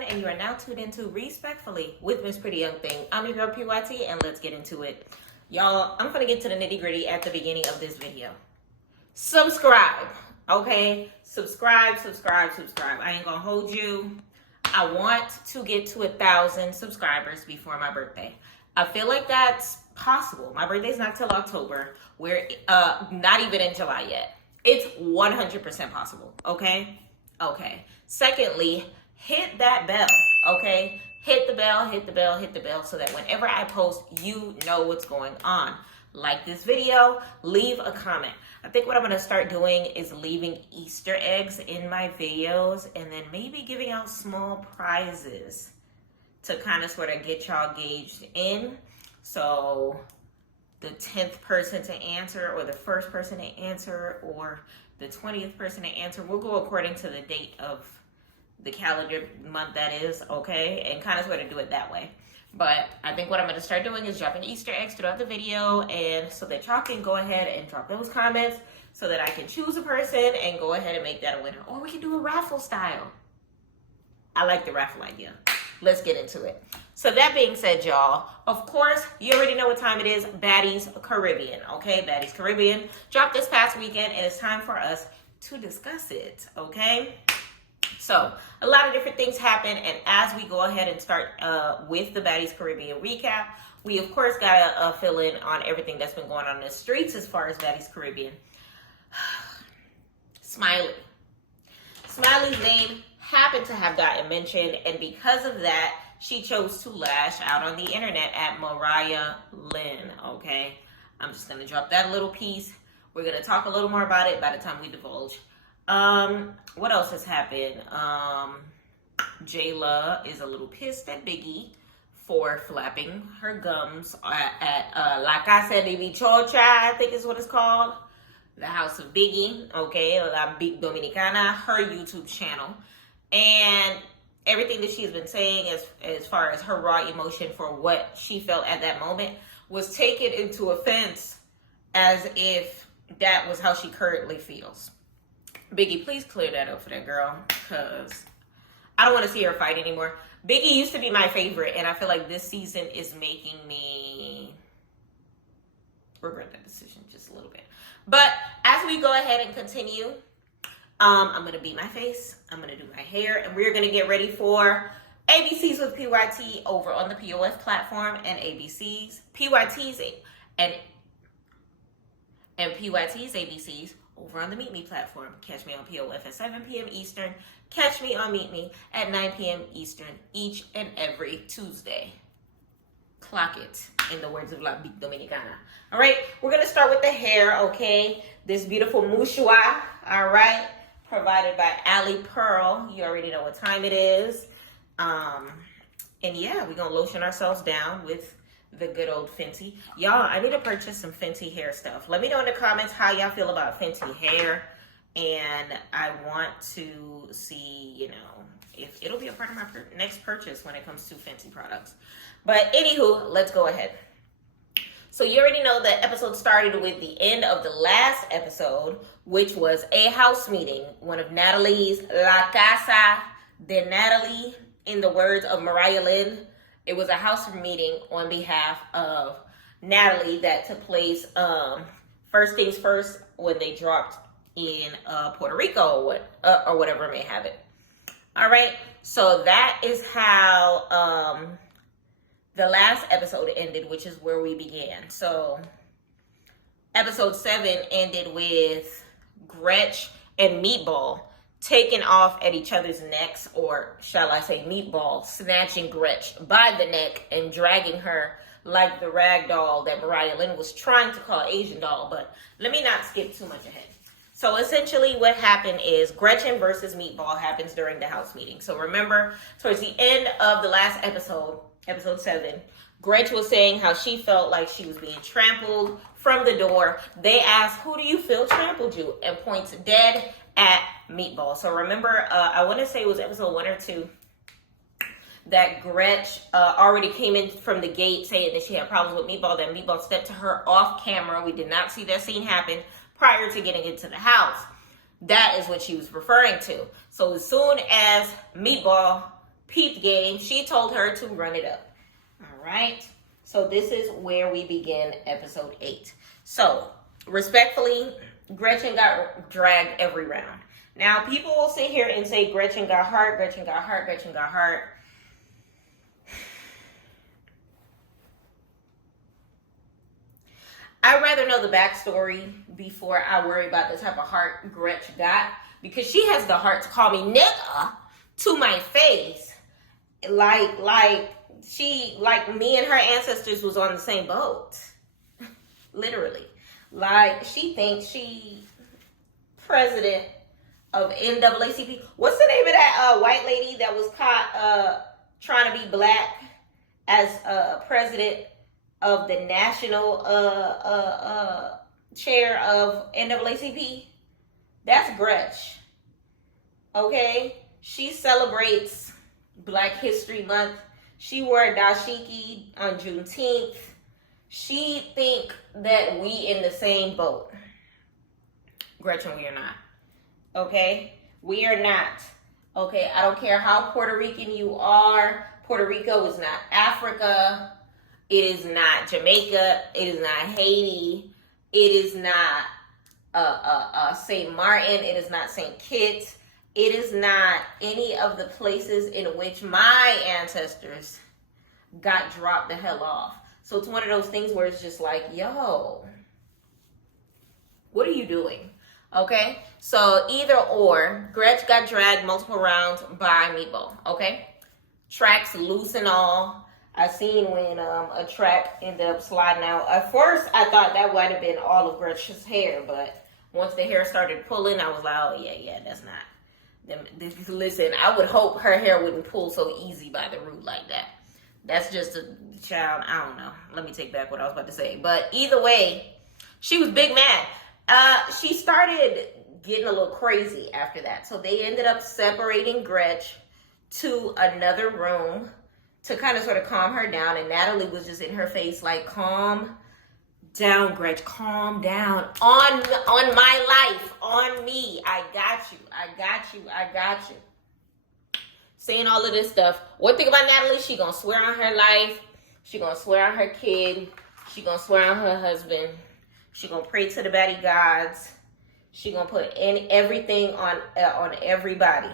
everyone, and you are now tuned into Respectfully with Miss Pretty Young Thing. I'm your girl PYT, and let's get into it. Y'all, I'm gonna get to the nitty-gritty at the beginning of this video. Subscribe, okay? Subscribe. I ain't gonna hold you. I want to get to 1,000 subscribers before my birthday. I feel like that's possible. My birthday's not till October. We're not even in July yet. It's 100% possible, okay? Okay. Secondly, hit that bell, okay? Hit the bell so that whenever I post, you know what's going on. Like this video, leave a comment. I think what I'm going to start doing is leaving Easter eggs in my videos and then maybe giving out small prizes to kind of sort of get y'all gauged in. So the 10th person to answer, or the first person to answer, or the 20th person to answer, we'll go according to the date of the calendar month that is, okay? And kind of sort of do it that way. But I think what I'm going to start doing is dropping Easter eggs throughout the video, and so that y'all can go ahead and drop those comments so that I can choose a person and go ahead and make that a winner. Or we can do a raffle style. I like the raffle idea. Let's get into it. So that being said, y'all, of course, you already know what time it is. Baddies Caribbean, okay? Baddies Caribbean dropped this past weekend, and it's time for us to discuss it, okay? So a lot of different things happen, and as we go ahead and start with the Baddies Caribbean recap, we of course gotta fill in on everything that's been going on in the streets as far as Baddies Caribbean. Smiley's name happened to have gotten mentioned, and because of that, she chose to lash out on the internet at Mariah Lynn, okay? I'm just gonna drop that little piece. We're gonna talk a little more about it by the time we divulge. What else has happened? Jayla is a little pissed at Biggie for flapping her gums at La Casa de Bichocha, I think is what it's called. The House of Biggie, okay, La Big Dominicana, her YouTube channel. And everything that she's been saying as far as her raw emotion for what she felt at that moment was taken into offense as if that was how she currently feels. Biggie, please clear that up for that girl, because I don't want to see her fight anymore. Biggie used to be my favorite, and I feel like this season is making me regret that decision just a little bit. But as we go ahead and continue, I'm going to beat my face, I'm going to do my hair, and we're going to get ready for ABCs with PYT over on the POF platform, and PYT's ABCs over on the Meet Me platform. Catch me on POF at 7 p.m. Eastern. Catch me on Meet Me at 9 p.m. Eastern each and every Tuesday. Clock it, in the words of La Big Dominicana. All right, we're going to start with the hair, okay? This beautiful mushua, all right, provided by Ali Pearl. You already know what time it is. And yeah, we're going to lotion ourselves down with the good old Fenty. Y'all, I need to purchase some Fenty hair stuff. Let me know in the comments how y'all feel about Fenty hair. And I want to see, you know, if it'll be a part of my next purchase when it comes to Fenty products. But anywho, let's go ahead. So you already know that episode started with the end of the last episode, which was a house meeting. One of Natalie's La Casa de Natalie, in the words of Mariah Lynn. It was a house meeting on behalf of Natalie that took place, first things first, when they dropped in Puerto Rico or whatever may have it. All right, so that is how the last episode ended, which is where we began. So episode 7 ended with Gretch and Meatball taking off at each other's necks, or shall I say Meatball snatching Gretch by the neck and dragging her like the rag doll that Mariah Lynn was trying to call Asian doll. But let me not skip too much ahead. So essentially what happened is Gretchen versus Meatball happens during the house meeting. So remember, towards the end of the last episode, episode 7, Gretch was saying how she felt like she was being trampled from the door. They asked, who do you feel trampled you? And points dead at Meatball. So remember, I want to say it was episode 1 or 2 that Gretch already came in from the gate saying that she had problems with Meatball. That Meatball stepped to her off camera. We did not see that scene happen prior to getting into the house. That is what she was referring to. So as soon as Meatball peep game. She told her to run it up. All right. So this is where we begin episode 8. So respectfully, Gretchen got dragged every round. Now people will sit here and say Gretchen got heart, Gretchen got heart, Gretchen got heart. I'd rather know the backstory before I worry about the type of heart Gretchen got, because she has the heart to call me nigga to my face. Like me and her ancestors was on the same boat. Literally. Like, she thinks she president of NAACP. What's the name of that white lady that was caught trying to be black as president of the national chair of NAACP? That's Gretch. Okay? She celebrates Black History Month. She wore a dashiki on Juneteenth. She think that we in the same boat. Gretchen, we are not. Okay? We are not. Okay? I don't care how Puerto Rican you are. Puerto Rico is not Africa. It is not Jamaica. It is not Haiti. It is not St. Martin. It is not St. Kitts. It is not any of the places in which my ancestors got dropped the hell off. So it's one of those things where it's just like, yo, what are you doing? Okay? So either or, Gretch got dragged multiple rounds by Meatball. Okay? Tracks loose and all. I seen when a track ended up sliding out. At first, I thought that might have been all of Gretchen's hair, but once the hair started pulling, I was like, oh, yeah, that's not. Listen, I would hope her hair wouldn't pull so easy by the root like that. That's just a child. I don't know. Let me take back what I was about to say. But either way, she was big mad. She started getting a little crazy after that. So they ended up separating Gretch to another room to kind of sort of calm her down. And Natalie was just in her face like, calm down, Gretch, calm down. On my life, on me. I got you. Saying all of this stuff. One thing about Natalie, she gonna swear on her life. She gonna swear on her kid. She gonna swear on her husband. She gonna pray to the baddie gods. She gonna put in everything on everybody.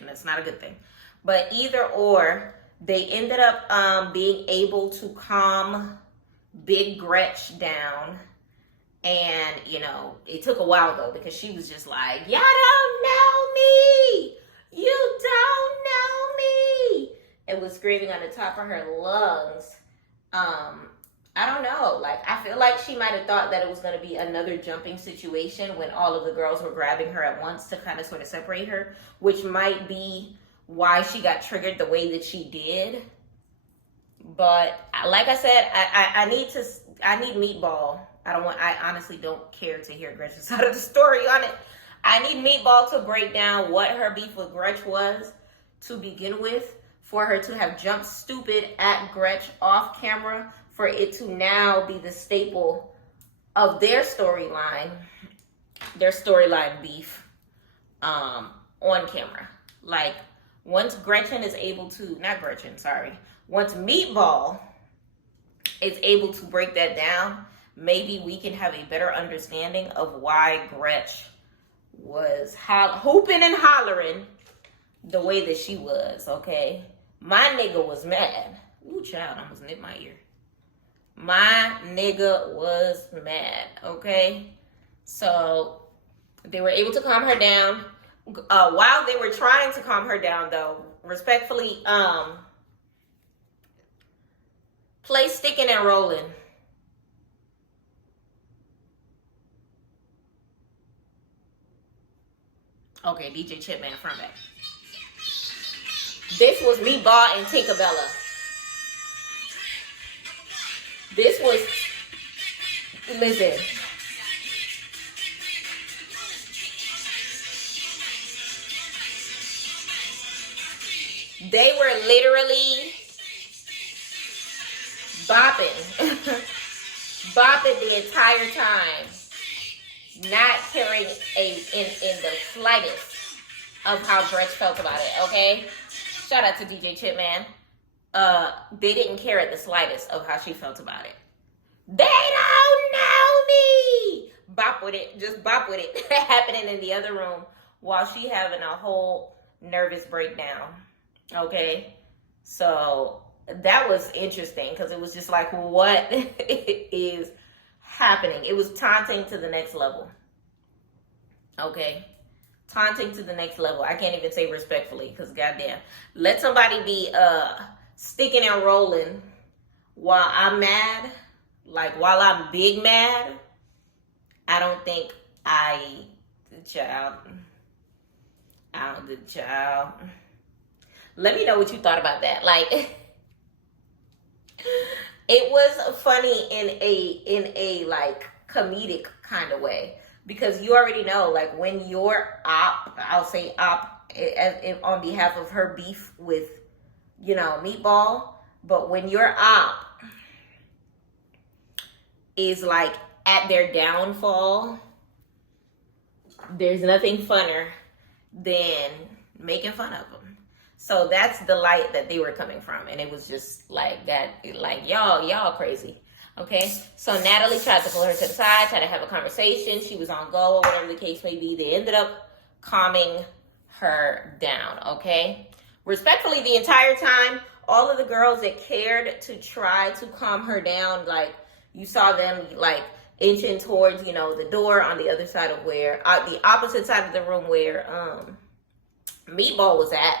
And that's not a good thing. But either or, they ended up being able to calm Big Gretch down. And, you know, it took a while, though, because she was just like, y'all don't know me. You don't know me. And was screaming on the top of her lungs. I don't know. Like, I feel like she might have thought that it was going to be another jumping situation when all of the girls were grabbing her at once to kind of sort of separate her, which might be why she got triggered the way that she did. But like I said, I need Meatball. I honestly don't care to hear Gretchen's side of the story on it. I need Meatball to break down what her beef with Gretch was to begin with, for her to have jumped stupid at Gretch off camera, for it to now be the staple of their storyline beef on camera. Like, once Gretchen is able to, once Meatball is able to break that down, maybe we can have a better understanding of why Gretch was hooping and hollering the way that she was, okay? My nigga was mad. Ooh, child, I almost nipped my ear. My nigga was mad, okay? So they were able to calm her down. While they were trying to calm her down, though, respectfully, play Sticking and Rolling. Okay, DJ Chipman front back. This was Meatball and Tinkerbella. This was, listen. They were literally bopping. Bopping the entire time. Not caring in the slightest of how Gretch felt about it, okay? Shout out to DJ Chipman. They didn't care at the slightest of how she felt about it. They don't know me! Bop with it. Just bop with it. Happening in the other room while she having a whole nervous breakdown. Okay? So that was interesting because it was just like, what is happening? It was taunting to the next level. Okay? Taunting to the next level. I can't even say respectfully because goddamn. Let somebody be sticking and rolling while I'm mad. Like while I'm big mad. I don't think the child. Let me know what you thought about that. Like, it was funny in a like comedic kind of way because you already know, like when your I'll say on behalf of her beef with, you know, Meatball, but when your is like at their downfall, there's nothing funner than making fun of them. So that's the light that they were coming from. And it was just like that, like, y'all crazy. Okay? So NATALIE tried to pull her to the side, tried to have a conversation. She was on go or whatever the case may be. They ended up calming her down. Okay? Respectfully, the entire time, all of the girls that cared to try to calm her down, like, you saw them, like, inching towards, you know, the door on the other side of where, the opposite side of the room where Meatball was at.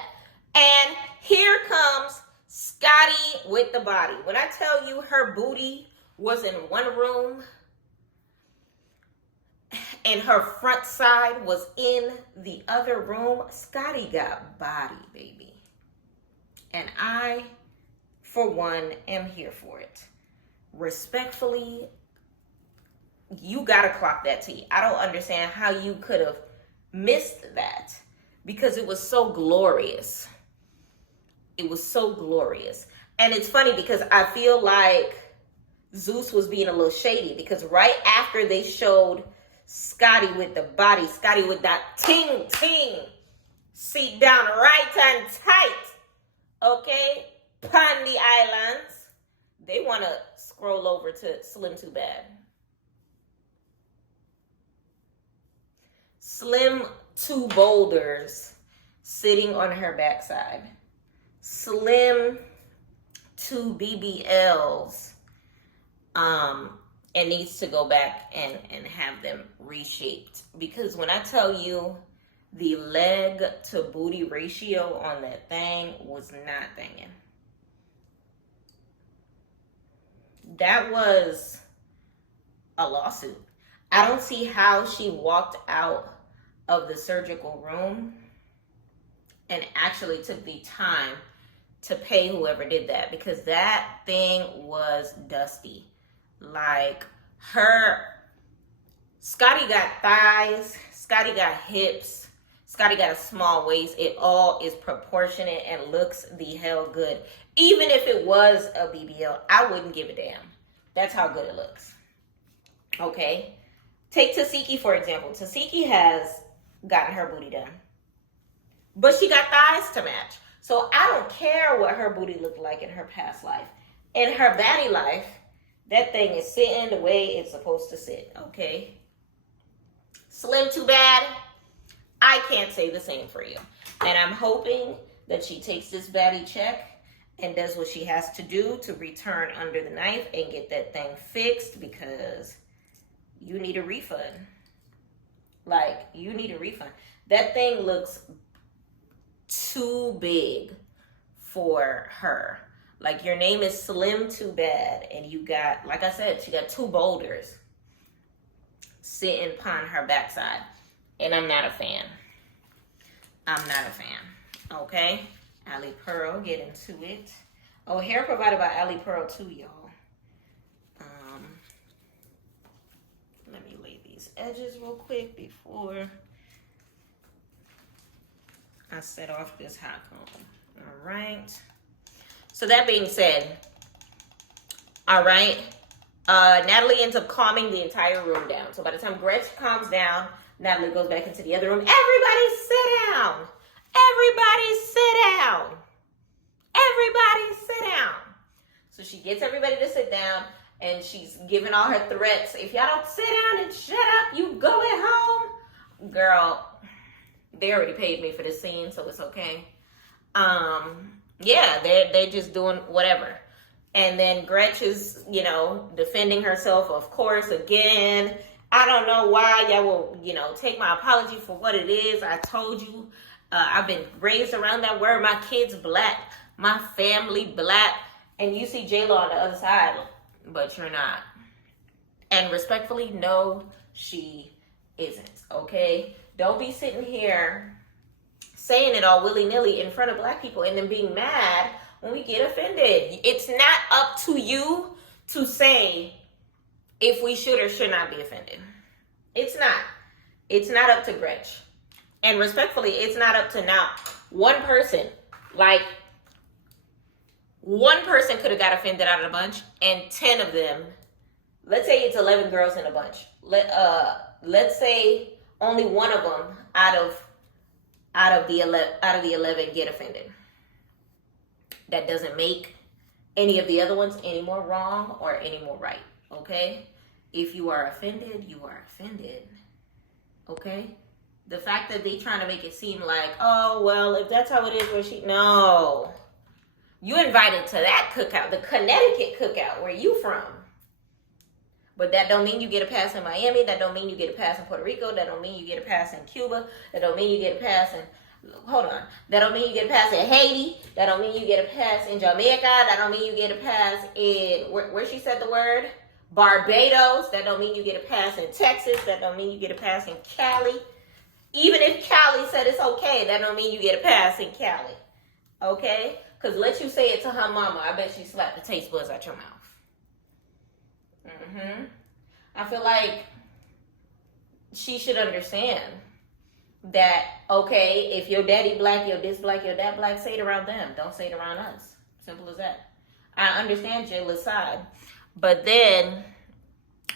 And here comes Scotty with the body. When I tell you her booty was in one room and her front side was in the other room, Scotty got body, baby. And I, for one, am here for it. Respectfully, you gotta clock that T. I don't understand how you could have missed that because it was so glorious. It was so glorious. And it's funny because I feel like Zeus was being a little shady because right after they showed Scotty with the body, Scotty with that ting, seat down right and tight, okay, upon the islands, they want to scroll over to Slim Too Bad. Slim Two Boulders sitting on her backside. Slim Two BBLs. And needs to go back and have them reshaped. Because when I tell you the leg to booty ratio on that thing was not thinging. That was a lawsuit. I don't see how she walked out of the surgical room and actually took the time to pay whoever did that, because that thing was dusty. Like, Scotty got thighs, Scotty got hips, Scotty got a small waist. It all is proportionate and looks the hell good. Even if it was a BBL, I wouldn't give a damn. That's how good it looks. Okay? Take Tasiki, for example. Tasiki has gotten her booty done, but she got thighs to match. So I don't care what her booty looked like in her past life. In her baddie life, that thing is sitting the way it's supposed to sit, okay? Slim Too Bad, I can't say the same for you. And I'm hoping that she takes this baddie check and does what she has to do to return under the knife and get that thing fixed, because you need a refund. Like, you need a refund. That thing looks too big for her. Like, your name is Slim Too Bad, and you got, like I said, she got two boulders sitting upon her backside. And I'm not a fan. I'm not a fan. Okay? Ali Pearl, get into it. Oh, hair provided by Ali Pearl too, y'all. Let me lay these edges real quick before I set off this hot comb. All right. So that being said, all right, NATALIE ends up calming the entire room down. So by the time Gretch calms down, NATALIE goes back into the other room. Everybody sit down. Everybody sit down. Everybody sit down. So she gets everybody to sit down, and she's giving all her threats. If y'all don't sit down and shut up, you going home. Girl, they already paid me for this scene, so it's okay. Yeah, they're just doing whatever. And then Gretch is, defending herself, of course, again. I don't know why y'all will, take my apology for what it is. I told you, I've been raised around that word. My kid's black, my family black, and you see J-Lo on the other side, but you're not. And respectfully, no, she isn't, okay? Don't be sitting here saying it all willy-nilly in front of black people and then being mad when we get offended. It's not up to you to say if we should or should not be offended. It's not. It's not up to Gretch. And respectfully, it's not up to now one person. Like, one person could have got offended out of the bunch, and 10 of them, let's say it's 11 girls in a bunch. Let's say only one of them out of the 11 get offended. That doesn't make any of the other ones any more wrong or any more right, okay? If you are offended, you are offended, okay? The fact that they trying to make it seem like, oh, well, if that's how it is, no. You invited to that cookout, the Connecticut cookout, where you from. But that don't mean you get a pass in Miami. That don't mean you get a pass in Puerto Rico. That don't mean you get a pass in Cuba. That don't mean you get a pass in... That don't mean you get a pass in Haiti. That don't mean you get a pass in Jamaica. That don't mean you get a pass in... Where she said the word? Barbados. That don't mean you get a pass in Texas. That don't mean you get a pass in Cali. Even if Cali said it's okay, that don't mean you get a pass in Cali. Okay? Because let you say it to her mama, I bet she slapped the taste buds out your mouth. I feel like she should understand that, okay, if your daddy black, your this black, your that black, say it around them. Don't say it around us. Simple as that. I understand Jayla's side. But then,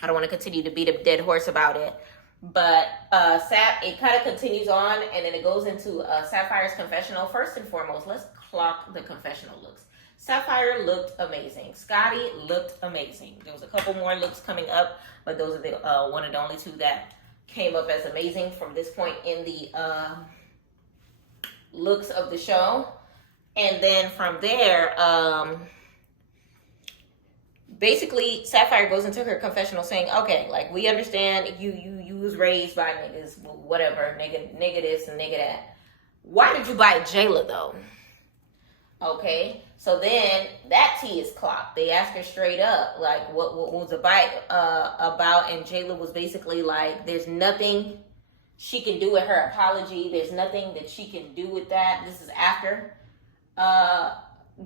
I don't want to continue to beat a dead horse about it. But it kind of continues on, and then it goes into Sapphire's confessional. First and foremost, let's clock the confessional looks. Sapphire looked amazing. Scotty looked amazing. There was a couple more looks coming up, but those are the one of the only two that came up as amazing from this point in the looks of the show. And then from there, basically Sapphire goes into her confessional saying, okay, like, we understand you was raised by niggas, whatever, nigga this and nigga that. Why did you bite Jayla though? Okay, so then that tea is clocked. They ask her straight up, like, what was the bite about? And Jayla was basically like, there's nothing she can do with her apology. There's nothing that she can do with that. This is after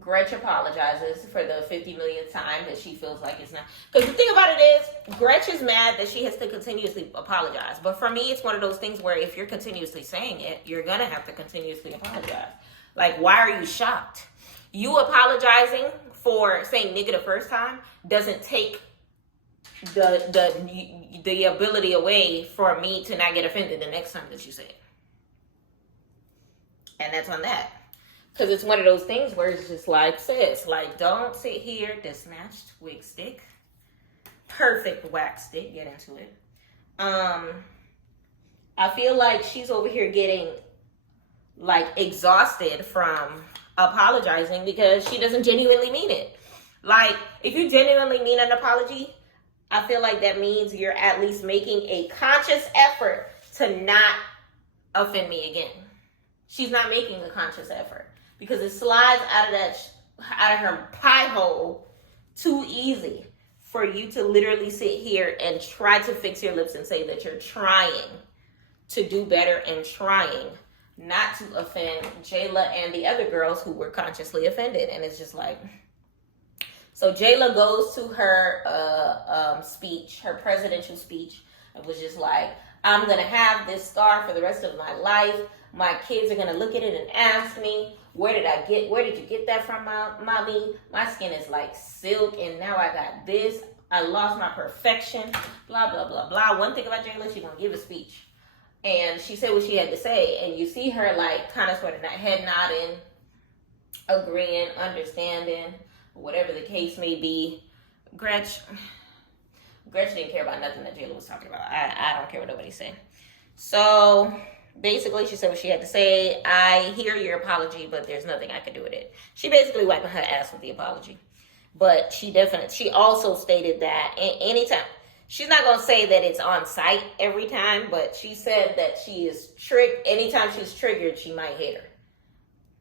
Gretch apologizes for the 50 millionth time that she feels like it's not. Because the thing about it is, Gretch is mad that she has to continuously apologize. But for me, it's one of those things where if you're continuously saying it, you're going to have to continuously apologize. Like, why are you shocked? You apologizing for saying nigga the first time doesn't take the ability away for me to not get offended the next time that you say it. And that's on that. Because it's one of those things where it's just like, sis, like, don't sit here, the snatched wig stick, perfect wax stick, get into it. I feel like she's over here getting, like, exhausted from apologizing because she doesn't genuinely mean it. Like, if you genuinely mean an apology, I feel like that means you're at least making a conscious effort to not offend me again. She's not making a conscious effort because it slides out of her pie hole too easy for you to literally sit here and try to fix your lips and say that you're trying to do better and trying not to offend Jayla and the other girls who were consciously offended. And it's just like, so Jayla goes to her speech, her presidential speech, and was just like, I'm going to have this scar for the rest of my life. My kids are going to look at it and ask me, where did you get that from, mommy? My skin is like silk, and now I got this. I lost my perfection, blah, blah, blah, blah. One thing about Jayla, she's going to give a speech. And she said what she had to say. And you see her like kind of sort of head nodding, agreeing, understanding, whatever the case may be. Gretch didn't care about nothing that Jayla was talking about. I don't care what nobody's saying. So basically, she said what she had to say. I hear your apology, but there's nothing I can do with it. She basically wiping her ass with the apology. But she also stated that anytime, she's not going to say that it's on site every time, but she said that she is anytime she's triggered, she might hit her.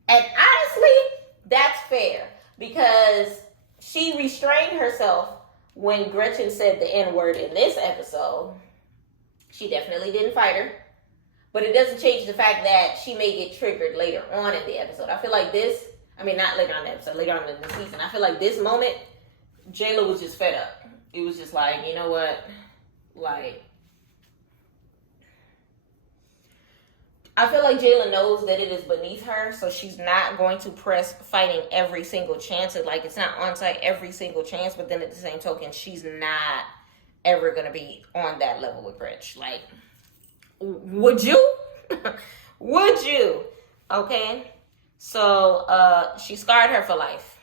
And honestly, that's fair, because she restrained herself when Gretchen said the N-word in this episode. She definitely didn't fight her. But it doesn't change the fact that she may get triggered later on in the episode. I feel like not later on in the episode, later on in the season. I feel like this moment, Jayla was just fed up. It was just like, you know what? Like, I feel like Jayla knows that it is beneath her, so she's not going to press fighting every single chance. It's not on site every single chance, but then at the same token, she's not ever going to be on that level with Gretch. Like, would you? Would you? Okay? So, she scarred her for life.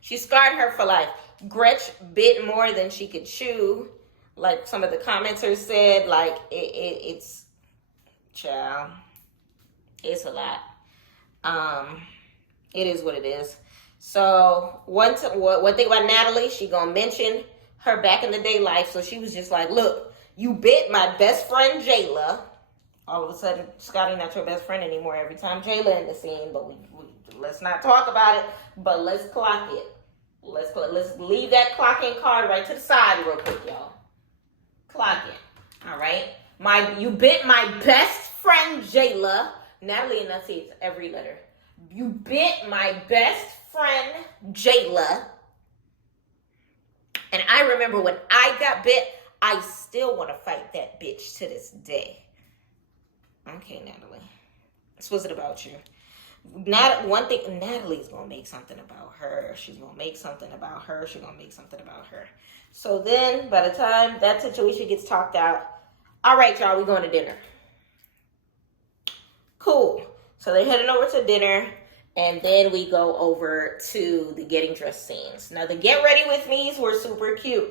She scarred her for life. Gretch bit more than she could chew. Like some of the commenters said, like, it's, child, it's a lot. It is what it is. So, one thing about Natalie, she gonna mention her back in the day life. So she was just like, look, you bit my best friend Jayla. All of a sudden, Scotty not your best friend anymore every time Jayla in the scene. But we let's not talk about it. But let's clock it. Let's leave that clocking card right to the side real quick, y'all. Clock it. All right. You bit my best friend Jayla. Natalie enunciates every letter. You bit my best friend Jayla. And I remember when I got bit, I still want to fight that bitch to this day. Okay, Natalie. This wasn't about you. One thing, Natalie's going to make something about her. She's going to make something about her. She's going to make something about her. So then, by the time that situation gets talked out, all right, y'all, we're going to dinner. Cool. So they're heading over to dinner, and then we go over to the getting dressed scenes. Now, the get ready with me's were super cute.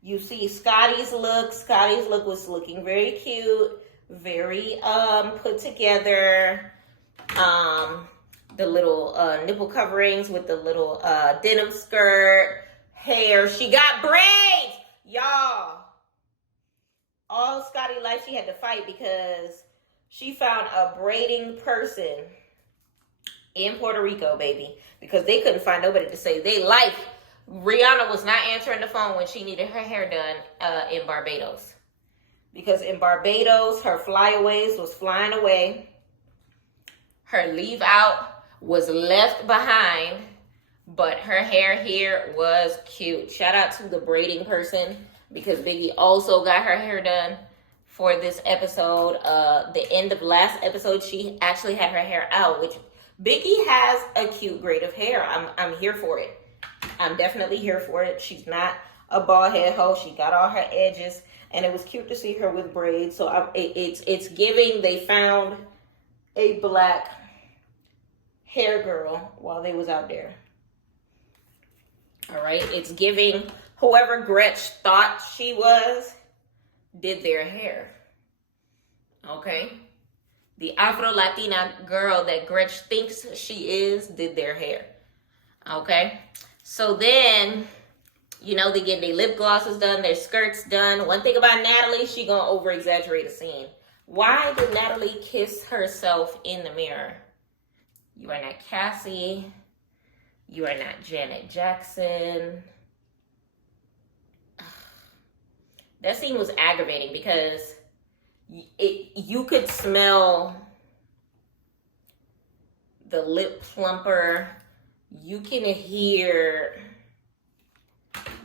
You see Scotty's look. Scotty's look was looking very cute, very put together. The little nipple coverings with the little denim skirt, hair. She got braids, y'all. All Scotty life she had to fight because she found a braiding person in Puerto Rico, baby, because they couldn't find nobody to save their life. Rihanna was not answering the phone when she needed her hair done in Barbados. Because in Barbados, her flyaways was flying away. Her leave out was left behind, but her hair here was cute. Shout out to the braiding person, because Biggie also got her hair done for this episode. The end of last episode, she actually had her hair out, which Biggie has a cute grade of hair. I'm here for it. I'm definitely here for it. She's not a bald head hoe. She got all her edges, and it was cute to see her with braids. So it's giving they found a black hair girl while they was out there. All right, it's giving whoever Gretch thought she was did their hair. Okay, the Afro-Latina girl that Gretch thinks she is did their hair. Okay, so then, you know, they get their lip glosses done, their skirts done. One thing about Natalie, she gonna over-exaggerate a scene. Why did Natalie kiss herself in the mirror? You are not Cassie. You are not Janet Jackson. That scene was aggravating because you could smell the lip plumper. You can hear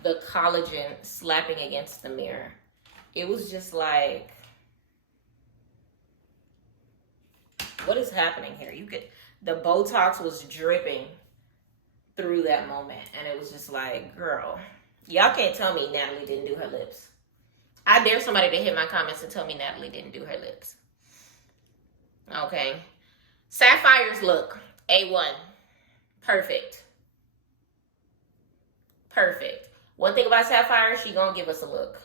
the collagen slapping against the mirror. It was just like, what is happening here? The Botox was dripping through that moment. And it was just like, girl, y'all can't tell me Natalie didn't do her lips. I dare somebody to hit my comments and tell me Natalie didn't do her lips. Okay. Sapphire's look, A1. Perfect. Perfect. One thing about Sapphire, she gonna give us a look.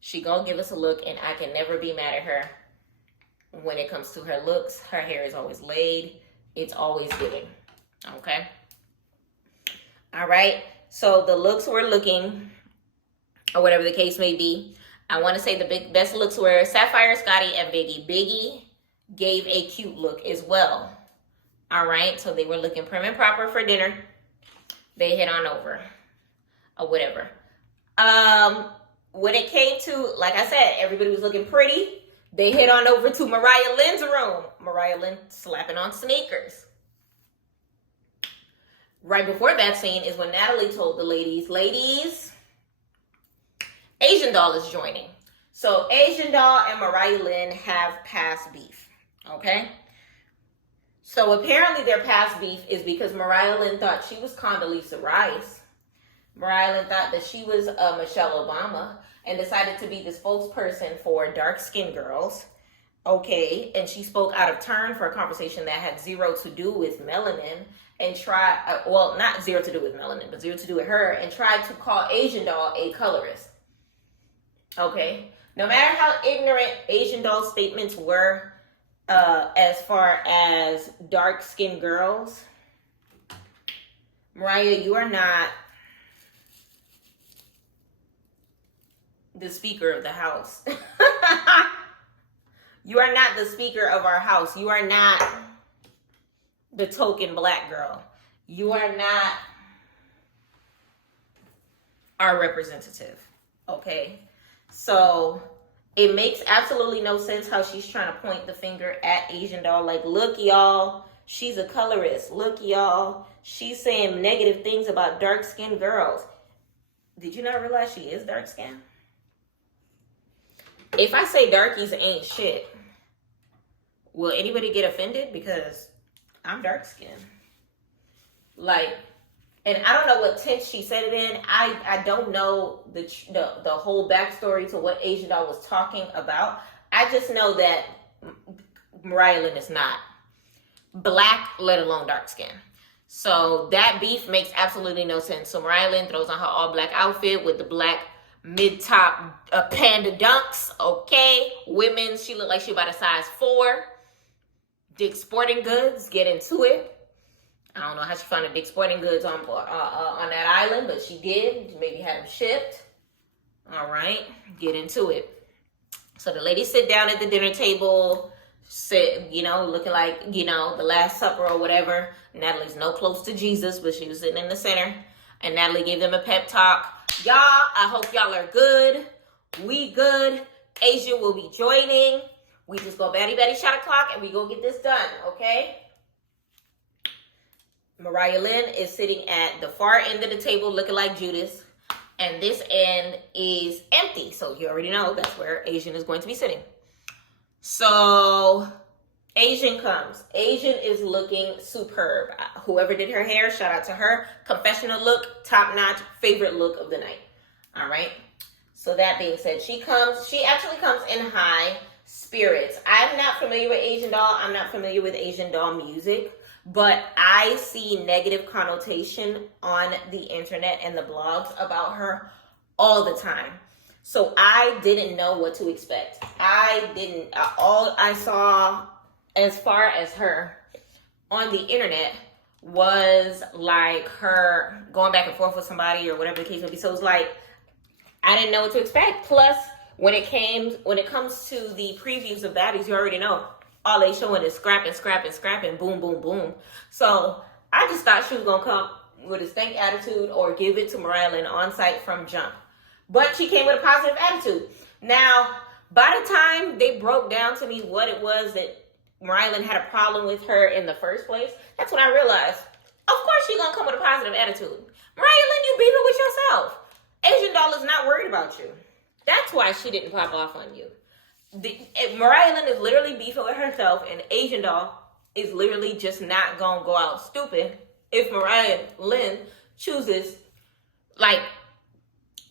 She gonna give us a look, and I can never be mad at her when it comes to her looks. Her hair is always laid. It's always giving. Okay. All right. So the looks we're looking, or whatever the case may be, I want to say the best looks were Sapphire, Scotty, and Biggie. Biggie gave a cute look as well. All right. So they were looking prim and proper for dinner. They hit on over. Or whatever. When it came to, like I said, everybody was looking pretty. They hit on over to Mariah Lynn's room. Mariah Lynn slapping on sneakers. Right before that scene is when Natalie told the ladies, Asian Doll is joining. So Asian Doll and Mariah Lynn have past beef. Okay? So apparently their past beef is because Mariah Lynn thought she was Condoleezza Rice. Mariah Lynn thought that she was Michelle Obama and decided to be the spokesperson for dark-skinned girls. Okay, and she spoke out of turn for a conversation that had zero to do with melanin and tried, well, not zero to do with melanin, but zero to do with her, and tried to call Asian Doll a colorist. Okay, no matter how ignorant Asian Doll's statements were as far as dark-skinned girls, Mariah, you are not the Speaker of the House. You are not the Speaker of our house. You are not the token black girl. You are not our representative. Okay? So it makes absolutely no sense how she's trying to point the finger at Asian Doll. Like, look, y'all, she's a colorist. Look, y'all, she's saying negative things about dark-skinned girls. Did you not realize she is dark-skinned? If I say darkies ain't shit, will anybody get offended? Because I'm dark-skinned. Like, and I don't know what tint she said it in. I don't know the whole backstory to what Asian Doll was talking about. I just know that Mariah Lynn is not black, let alone dark-skinned. So that beef makes absolutely no sense. So Mariah Lynn throws on her all-black outfit with the black mid-top panda dunks. Okay, women's, she looked like she about a size 4. Dick's Sporting Goods, get into it. I don't know how she found a Dick's Sporting Goods on that island, but she did. Maybe had them shipped. All right, get into it. So the ladies sit down at the dinner table, sit, looking like, the Last Supper or whatever. Natalie's no close to Jesus, but she was sitting in the center. And Natalie gave them a pep talk. Y'all, I hope y'all are good. We good. Asia will be joining. We just go batty shot o'clock and we go get this done, okay? Mariah Lynn is sitting at the far end of the table looking like Judas. And this end is empty. So you already know that's where Asian is going to be sitting. So Asian comes. Asian is looking superb. Whoever did her hair, shout out to her. Confessional look, top notch, favorite look of the night. All right. So that being said, she actually comes in high spirits. I'm not familiar with Asian Doll. I'm not familiar with Asian Doll music, but I see negative connotation on the internet and the blogs about her all the time. So I didn't know what to expect. All I saw as far as her on the internet was like her going back and forth with somebody or whatever the case may be. So it was like, I didn't know what to expect. Plus, when it comes to the previews of Baddies, you already know all they showing is scrapping, boom, boom, boom. So I just thought she was gonna come with a stank attitude or give it to Mariah Lynn on site from jump. But she came with a positive attitude. Now, by the time they broke down to me what it was that Mariah Lynn had a problem with her in the first place, that's when I realized, of course she's gonna come with a positive attitude. Mariah Lynn, you beefing with yourself. Asian Doll is not worried about you. That's why she didn't pop off on you. Mariah Lynn is literally beefing with herself, and Asian Doll is literally just not gonna go out stupid if Mariah Lynn chooses, like,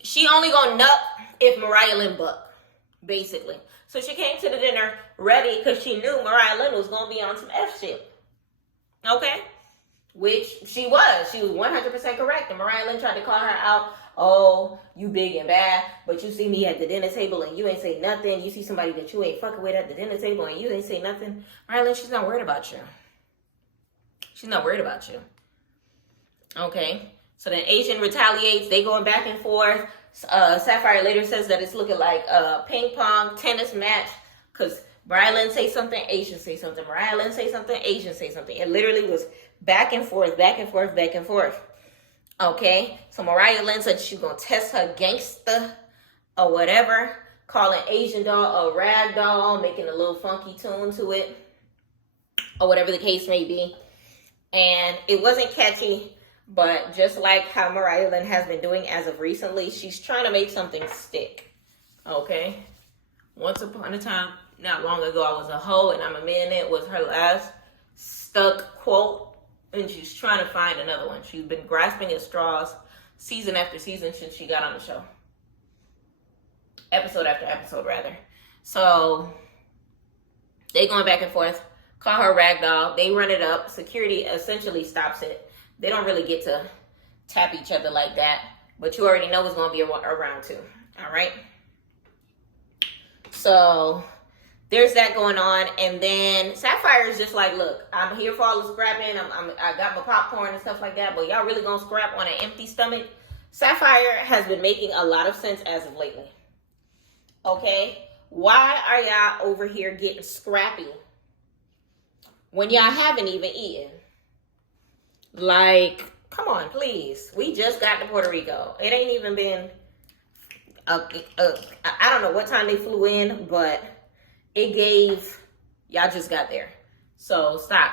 she only gonna nut if Mariah Lynn buck. basically. So she came to the dinner ready because she knew Mariah Lynn was going to be on some F shit. Okay? Which she was. She was 100% correct. And Mariah Lynn tried to call her out. Oh, you big and bad, but you see me at the dinner table and you ain't say nothing. You see somebody that you ain't fucking with at the dinner table and you ain't say nothing. Mariah Lynn, she's not worried about you. She's not worried about you. Okay? So then Asian retaliates. They going back and forth. Sapphire later says that it's looking like a ping pong tennis match because Mariah Lynn say something, Asian say something. Mariah Lynn say something, Asian say something. It literally was back and forth, back and forth, back and forth. Okay, so Mariah Lynn said she's gonna test her gangster or whatever, calling Asian doll a rag doll, making a little funky tune to it, or whatever the case may be. And it wasn't catchy, but just like how Mariah Lynn has been doing as of recently, she's trying to make something stick. Okay, once upon a time, not long ago, I was a hoe and I'm a man. It was her last stuck quote. And she's trying to find another one. She's been grasping at straws season after season since she got on the show. Episode after episode, rather. So, they going back and forth. Call her ragdoll. They run it up. Security essentially stops it. They don't really get to tap each other like that. But you already know it's going to be around too. All right? So, there's that going on, and then Sapphire is just like, look, I'm here for all the scrapping. I got my popcorn and stuff like that, but y'all really gonna scrap on an empty stomach? Sapphire has been making a lot of sense as of lately. Okay? Why are y'all over here getting scrappy when y'all haven't even eaten? Like, come on, please. We just got to Puerto Rico. It ain't even been, I don't know what time they flew in, but it gave, y'all just got there. So stop.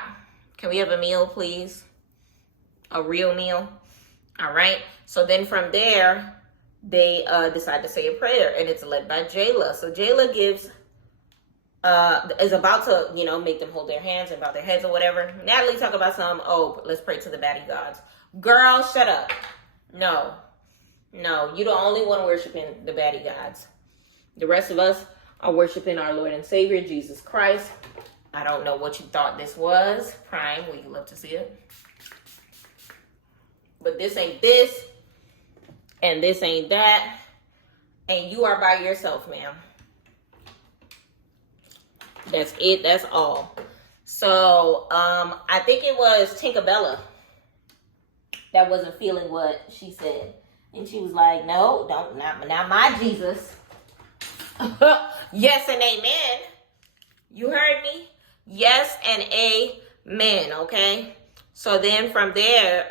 Can we have a meal, please? A real meal. All right. So then from there, they decide to say a prayer, and it's led by Jayla. So Jayla gives, is about to, make them hold their hands and bow their heads or whatever. Natalie talk about let's pray to the baddie gods. Girl, shut up. No, you the only one worshiping the baddie gods. The rest of us are worshiping our Lord and Savior, Jesus Christ. I don't know what you thought this was. Prime, we love to see it. But this ain't this, and this ain't that, and you are by yourself, ma'am. That's it. That's all. So, I think it was Tinkerbella that wasn't feeling what she said. And she was like, no, not my Jesus. Yes and amen. You heard me? Yes and amen, okay? So then from there,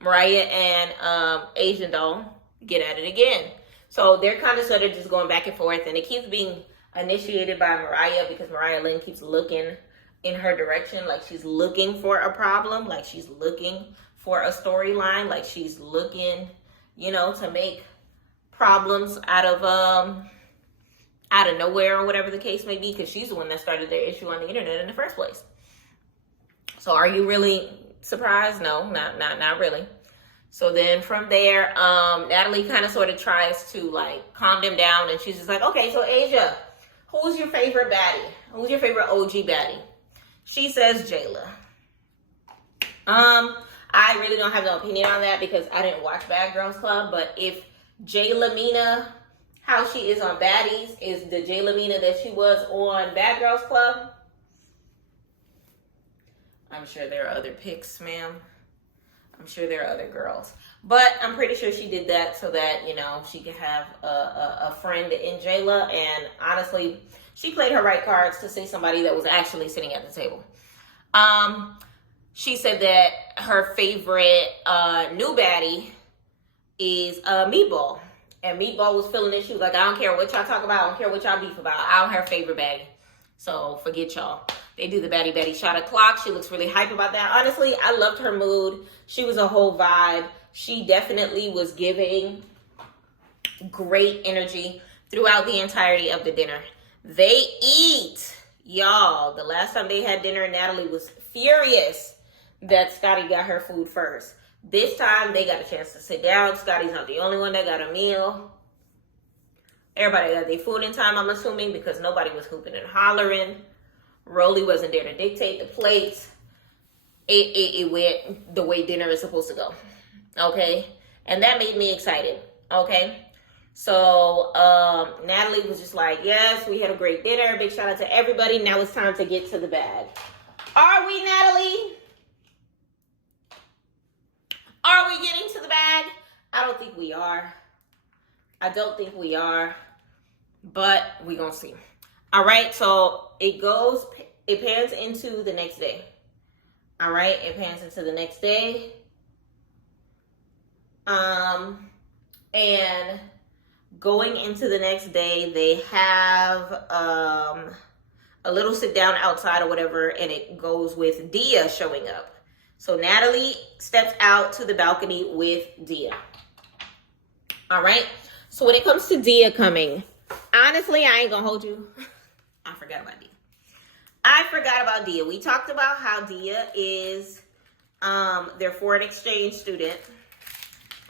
Mariah and Asian doll get at it again. So they're kind of sort of just going back and forth, and it keeps being initiated by Mariah because Mariah Lynn keeps looking in her direction, like she's looking for a problem, like she's looking for a storyline, like she's looking, to make problems out of nowhere or whatever the case may be, because she's the one that started their issue on the internet in the first place. So are you really surprised? No, not really. So then from there, Natalie kind of sort of tries to like calm them down, and she's just like, okay, so Asia, who's your favorite baddie? Who's your favorite OG baddie? She says Jayla. I really don't have no opinion on that because I didn't watch Bad Girls Club, but if Jayla Mina, how she is on Baddies, is the Jayla Mina that she was on Bad Girls Club, I'm sure there are other pics, ma'am. I'm sure there are other girls. But I'm pretty sure she did that so that, she could have a friend in Jayla. And honestly, she played her right cards to say somebody that was actually sitting at the table. She said that her favorite new baddie is Meatball. And Meatball was feeling it. She was like, I don't care what y'all talk about. I don't care what y'all beef about. I'm her favorite baddie. So forget y'all. They do the baddie shot o'clock. She looks really hype about that. Honestly, I loved her mood. She was a whole vibe. She definitely was giving great energy throughout the entirety of the dinner. They eat. Y'all, the last time they had dinner, Natalie was furious that Scotty got her food first. This time, they got a chance to sit down. Scotty's not the only one that got a meal. Everybody got their food in time, I'm assuming, because nobody was hooping and hollering. Rolly wasn't there to dictate the plates. It went the way dinner is supposed to go. Okay? And that made me excited. Okay? So, Natalie was just like, yes, we had a great dinner. Big shout out to everybody. Now it's time to get to the bag. Are we, Natalie? Are we getting to the bag? I don't think we are. I don't think we are. But we're going to see. All right. So it pans into the next day. All right. It pans into the next day. And going into the next day, they have a little sit down outside or whatever, and it goes with Dia showing up. So Natalie steps out to the balcony with Dia. All right. So when it comes to Dia coming, honestly, I ain't gonna hold you. I forgot about Dia. We talked about how Dia is their foreign exchange student.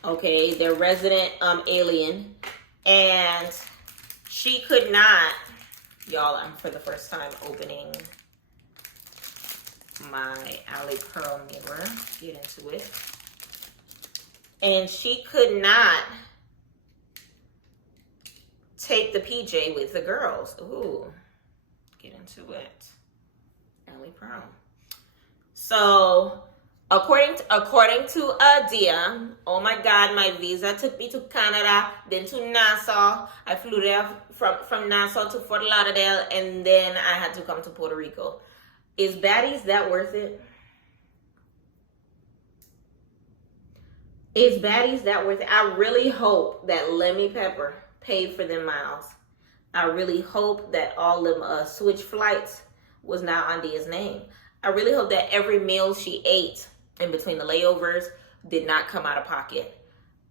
Okay, their resident alien. And she could not, y'all, I'm for the first time opening my Alley Pearl mirror. Get into it. And she could not take the PJ with the girls. Ooh, get into it. Alley Pearl. So, according to Dia, oh my God, my visa took me to Canada, then to Nassau. I flew there from Nassau to Fort Lauderdale, and then I had to come to Puerto Rico. Is Baddies that worth it? Is Baddies that worth it? I really hope that Lemmy Pepper paid for them miles. I really hope that all them switch flights was not on Dia's name. I really hope that every meal she ate in between the layovers did not come out of pocket.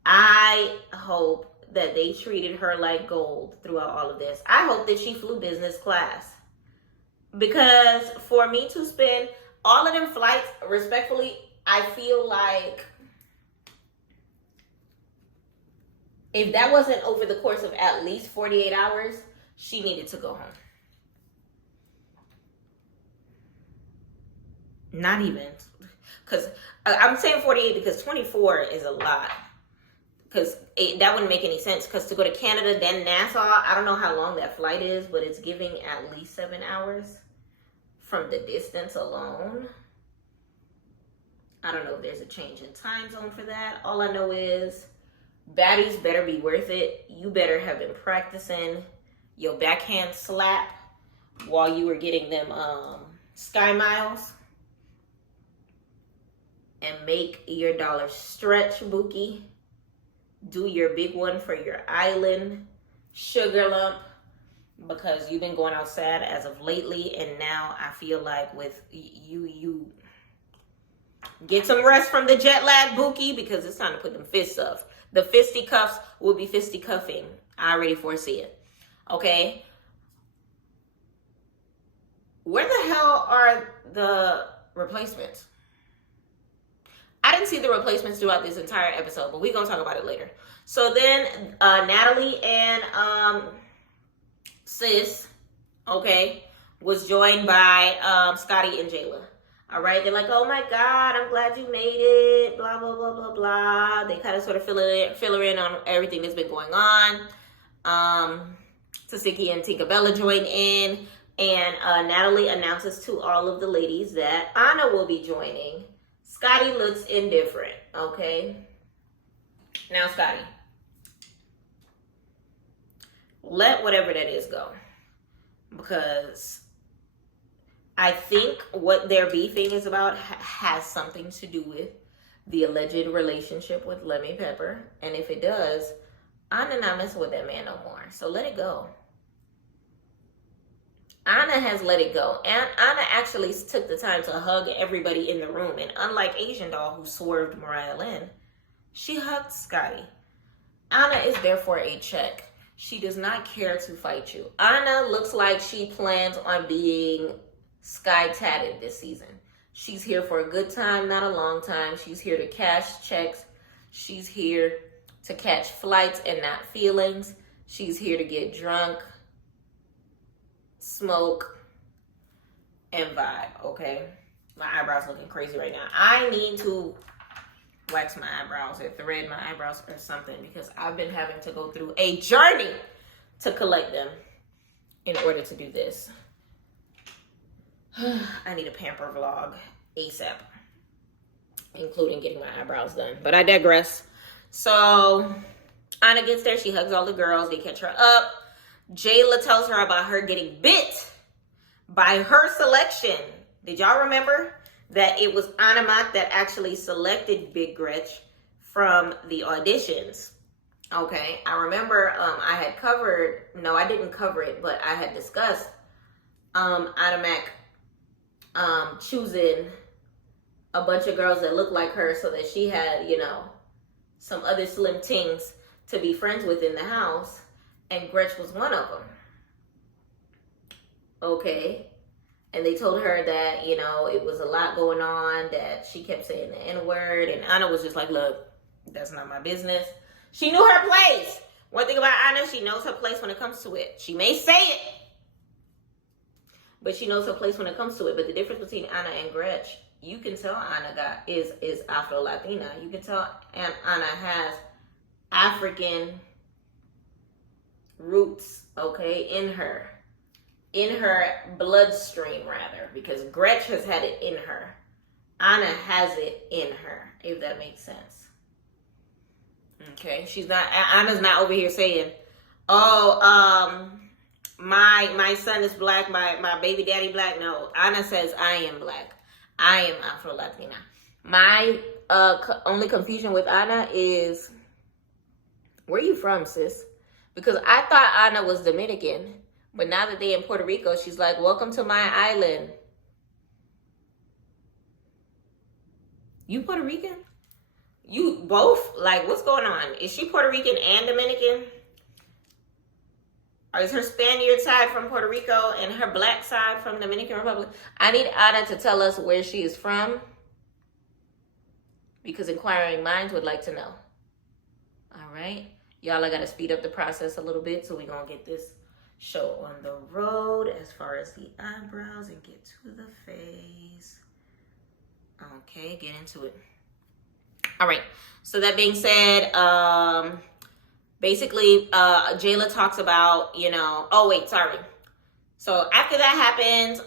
I hope that they treated her like gold throughout all of this. I hope that she flew business class. Because for me to spend all of them flights, respectfully, I feel like if that wasn't over the course of at least 48 hours, she needed to go home. Not even. Because I'm saying 48 because 24 is a lot. Because that wouldn't make any sense. Because to go to Canada, then Nassau, I don't know how long that flight is, but it's giving at least 7 hours from the distance alone. I don't know if there's a change in time zone for that. All I know is Baddies better be worth it. You better have been practicing your backhand slap while you were getting them Sky Miles. And make your dollar stretch, Bookie. Do your big one for your island, Sugar Lump, because you've been going out sad as of lately, and now I feel like with you get some rest from the jet lag, Bookie, because it's time to put them fists up. The fisticuffs will be fisticuffing. I already foresee it. Okay? Where the hell are the replacements? I didn't see the replacements throughout this entire episode, but we're going to talk about it later. So then Natalie and Sis, okay, was joined by Scotty and Jayla. All right, they're like, oh my God, I'm glad you made it, blah, blah, blah, blah, blah. They kind of sort of fill her in on everything that's been going on. Tasiki and Tinkerbella join in, and Natalie announces to all of the ladies that Anna will be joining. Scotty looks indifferent, okay? Now, Scotty, let whatever that is go. Because I think what their beefing is about has something to do with the alleged relationship with Lemmy Pepper. And if it does, Anna not messing with that man no more. So let it go. Anna has let it go. And Anna actually took the time to hug everybody in the room. And unlike Asian Doll, who swerved Mariah Lynn, she hugged Scotty. Anna is there for a check. She does not care to fight you. Anna looks like she plans on being sky tatted this season. She's here for a good time, not a long time. She's here to cash checks. She's here to catch flights and not feelings. She's here to get drunk, smoke, and vibe, okay? My eyebrows looking crazy right now. I need to wax my eyebrows or thread my eyebrows or something because I've been having to go through a journey to collect them in order to do this. I need a pamper vlog ASAP, including getting my eyebrows done. But I digress. So Anna gets there. She hugs all the girls. They catch her up. Jayla tells her about her getting bit by her selection. Did y'all remember that it was Anna Mott that actually selected Big Gretch from the auditions? Okay, I remember I had covered, no, I didn't cover it, but I had discussed Anna Mac choosing a bunch of girls that looked like her so that she had, you know, some other slim tings to be friends with in the house, and Gretch was one of them. Okay, and they told her that, you know, it was a lot going on, that she kept saying the N-word, and Anna was just like, look, that's not my business. She knew her place. One thing about Anna, she knows her place when it comes to it. She may say it, but she knows her place when it comes to it. But the difference between Anna and Gretch, you can tell Anna is Afro-Latina. You can tell Anna has African roots, okay, in her bloodstream, rather, because Gretch has had it in her. Anna has it in her, if that makes sense. Okay, Anna's not over here saying, oh, my son is black, my baby daddy black. No, Anna says, I am black. I am Afro-Latina. My only confusion with Anna is, where you from, sis? Because I thought Anna was Dominican, but now that they in Puerto Rico, she's like, welcome to my island. You Puerto Rican? You both? Like, what's going on? Is she Puerto Rican and Dominican? Or is her Spaniard side from Puerto Rico and her black side from Dominican Republic? I need Anna to tell us where she is from, because inquiring minds would like to know. All right? Y'all, I got to speed up the process a little bit, so we're going to get this show on the road as far as the eyebrows and get to the face. Okay, get into it. All right, so that being said, basically, Jayla talks about, you know, oh, wait, sorry. So after that happens,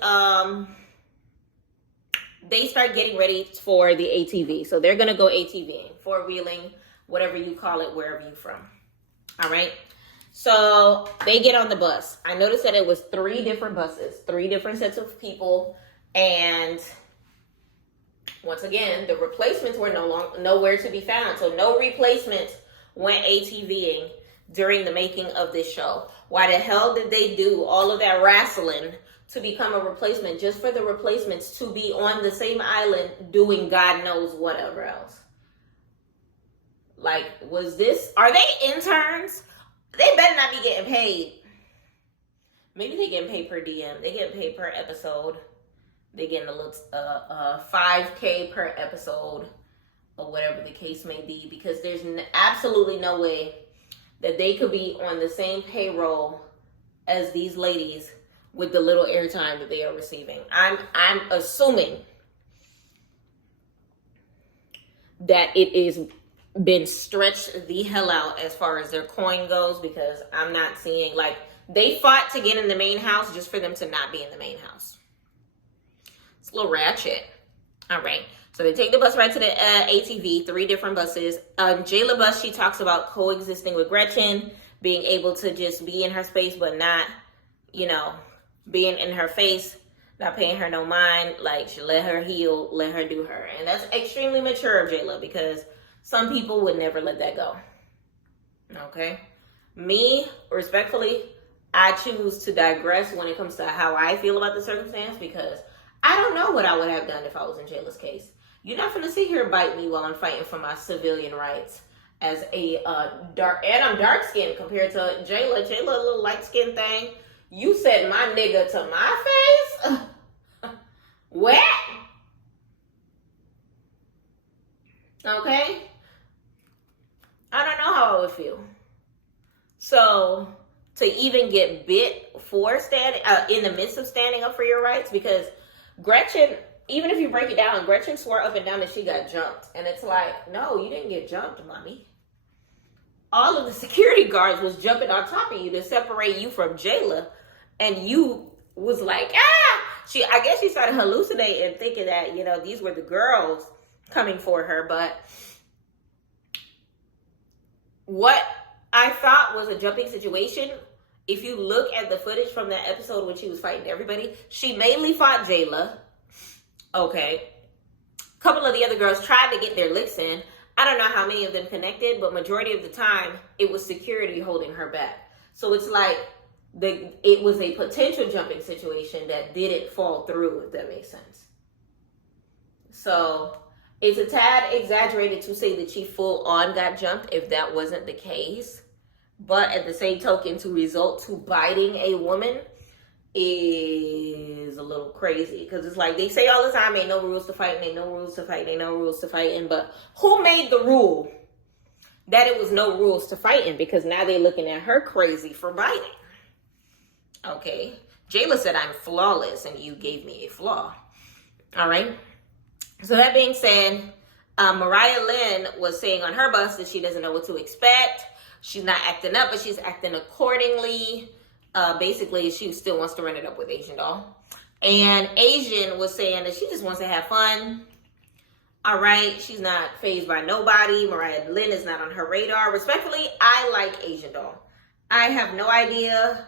they start getting ready for the ATV. So they're going to go ATVing, four-wheeling, whatever you call it, wherever you're from. All right, so they get on the bus. I noticed that it was 3 different buses, 3 different sets of people, and once again, the replacements were nowhere to be found. So no replacements went ATVing during the making of this show. Why the hell did they do all of that wrestling to become a replacement just for the replacements to be on the same island doing God knows whatever else? Like, are they interns? They better not be getting paid. Maybe they getting paid per DM. They getting paid per episode. They getting a little $5K per episode, or whatever the case may be, because there's absolutely no way that they could be on the same payroll as these ladies with the little airtime that they are receiving. I'm assuming that it is been stretched the hell out as far as their coin goes, because I'm not seeing, like, they fought to get in the main house just for them to not be in the main house. It's a little ratchet. All right. So they take the bus right to the ATV, 3 different buses. Jayla bus, she talks about coexisting with Gretchen, being able to just be in her space, but not, you know, being in her face, not paying her no mind. Like, she let her heal, let her do her. And that's extremely mature of Jayla, because some people would never let that go. Okay? Me, respectfully, I choose to digress when it comes to how I feel about the circumstance, because I don't know what I would have done if I was in Jayla's case. You're not going to sit here and bite me while I'm fighting for my civilian rights as a dark, and I'm dark-skinned compared to Jayla. Jayla, a little light-skinned thing. You said my nigga to my face? What? Okay? I don't know how I would feel. So to even get bit for standing in the midst of standing up for your rights, because Gretchen, even if you break it down, Gretchen swore up and down that she got jumped. And it's like, no, you didn't get jumped, mommy. All of the security guards was jumping on top of you to separate you from Jayla. And you was like, ah! I guess she started hallucinating and thinking that, you know, these were the girls coming for her. But what I thought was a jumping situation, if you look at the footage from that episode when she was fighting everybody, she mainly fought Jayla. Okay. A couple of the other girls tried to get their licks in. I don't know how many of them connected, but majority of the time, it was security holding her back. So it's like it was a potential jumping situation that didn't fall through, if that makes sense. So it's a tad exaggerated to say that she full on got jumped if that wasn't the case. But at the same token, to result to biting a woman is a little crazy. Because it's like they say all the time, ain't no rules to fighting, ain't no rules to fighting, ain't no rules to fighting. But who made the rule that it was no rules to fighting? Because now they're looking at her crazy for biting. Okay. Jayla said I'm flawless and you gave me a flaw. All right. So that being said, Mariah Lynn was saying on her bus that she doesn't know what to expect. She's not acting up, but she's acting accordingly. Basically, she still wants to run it up with Asian Doll. And Asian was saying that she just wants to have fun. All right, she's not fazed by nobody. Mariah Lynn is not on her radar. Respectfully, I like Asian Doll. I have no idea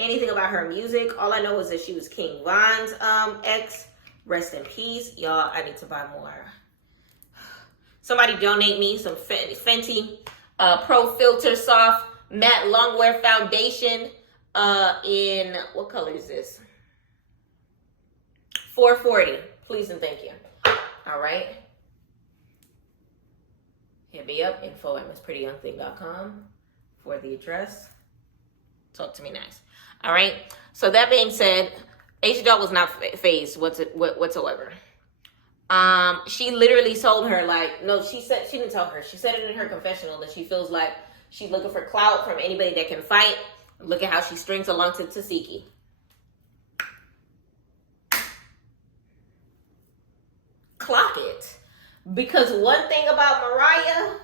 anything about her music. All I know is that she was King Von's ex. Rest in peace. Y'all, I need to buy more. Somebody donate me some Fenty Pro Filter Soft Matte Longwear Foundation in, what color is this? 440. Please and thank you. All right. Hit me up, info@missPrettyYoungThing.com for the address. Talk to me nice. All right. So that being said, Asian Doll was not phased whatsoever. She literally told her, like, no, she didn't tell her. She said it in her confessional that she feels like she's looking for clout from anybody that can fight. Look at how she strings along to Tasiki. Clock it. Because one thing about Mariah,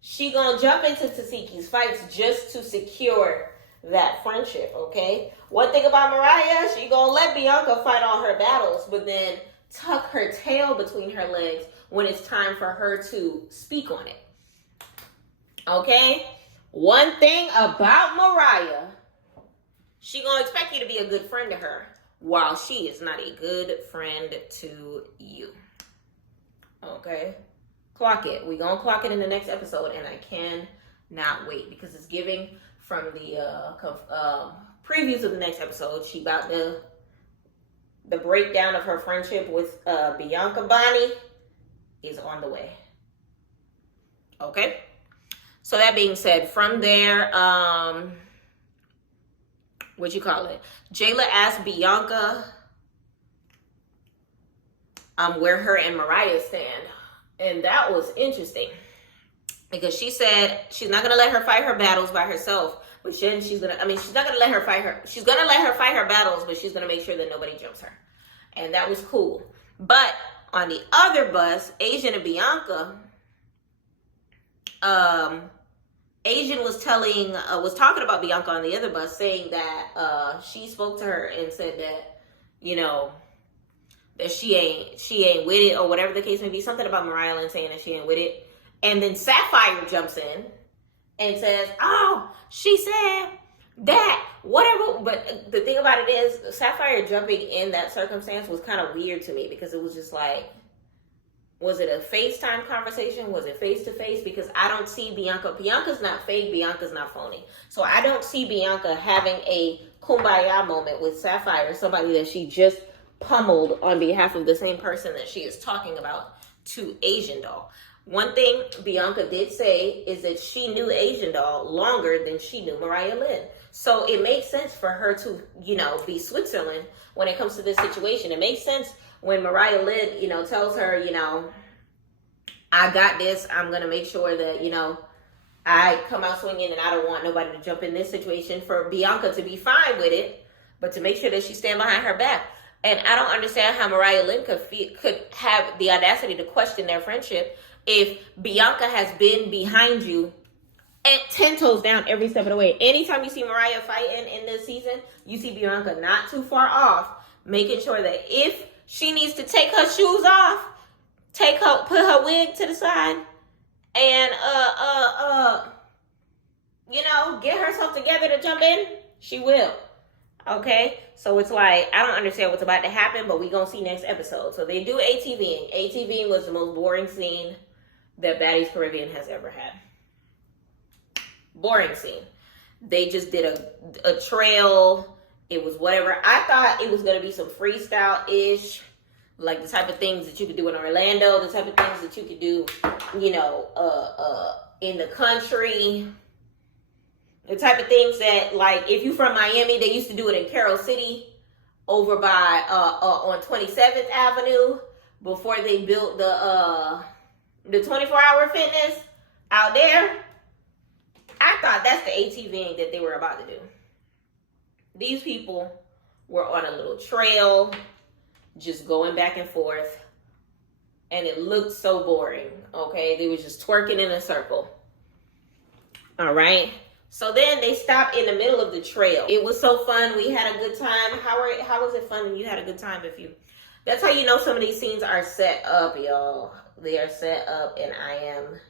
she gonna jump into Tasiki's fights just to secure that friendship, okay? One thing about Mariah, she gonna let Bianca fight all her battles, but then tuck her tail between her legs when it's time for her to speak on it. Okay? One thing about Mariah, she gonna expect you to be a good friend to her, while she is not a good friend to you. Okay? Clock it. We gonna clock it in the next episode, and I cannot wait, because it's giving from the previews of the next episode. She got the breakdown of her friendship with Bianca Bonnie is on the way. Okay? So that being said, from there, Jayla asked Bianca where her and Mariah stand. And that was interesting. Because she said she's not going to let her fight her battles by herself. But then she's not going to let her fight her. She's going to let her fight her battles, but she's going to make sure that nobody jumps her. And that was cool. But on the other bus, Asian and Bianca, Asian was talking about Bianca on the other bus, saying that she spoke to her and said that, you know, that she ain't with it, or whatever the case may be. Something about Mariah Lynn saying that she ain't with it. And then Sapphire jumps in and says, oh, she said that, whatever. But the thing about it is, Sapphire jumping in that circumstance was kind of weird to me, because it was just like, was it a FaceTime conversation? Was it face-to-face? Because I don't see Bianca. Bianca's not fake. Bianca's not phony. So I don't see Bianca having a kumbaya moment with Sapphire, somebody that she just pummeled on behalf of the same person that she is talking about to Asian Doll. One thing Bianca did say is that she knew Asian Doll longer than she knew Mariah Lynn. So it makes sense for her to, you know, be Switzerland when it comes to this situation. It makes sense when Mariah Lynn, you know, tells her, you know, I got this. I'm going to make sure that, you know, I come out swinging, and I don't want nobody to jump in this situation for Bianca to be fine with it, but to make sure that she stand behind her back. And I don't understand how Mariah Lynn could have the audacity to question their friendship if Bianca has been behind you at 10 toes down every step of the way. Anytime you see Mariah fighting in this season, you see Bianca not too far off, making sure that if she needs to take her shoes off, put her wig to the side, and get herself together to jump in, she will. Okay, so it's like, I don't understand what's about to happen, but we gonna see next episode. So they do ATVing. ATVing was the most boring scene that Baddies Caribbean has ever had. Boring scene. They just did a trail. It was whatever. I thought it was gonna be some freestyle-ish, like the type of things that you could do in Orlando, the type of things that you could do, in the country. The type of things that, like, if you're from Miami, they used to do it in Carroll City over by on 27th Avenue before they built the 24-hour fitness out there. I thought that's the ATVing that they were about to do. These people were on a little trail, just going back and forth, and it looked so boring, okay? They was just twerking in a circle, all right? So then they stopped in the middle of the trail. It was so fun. We had a good time. How was it fun when you had a good time? That's how you know some of these scenes are set up, y'all. They are set up, and I am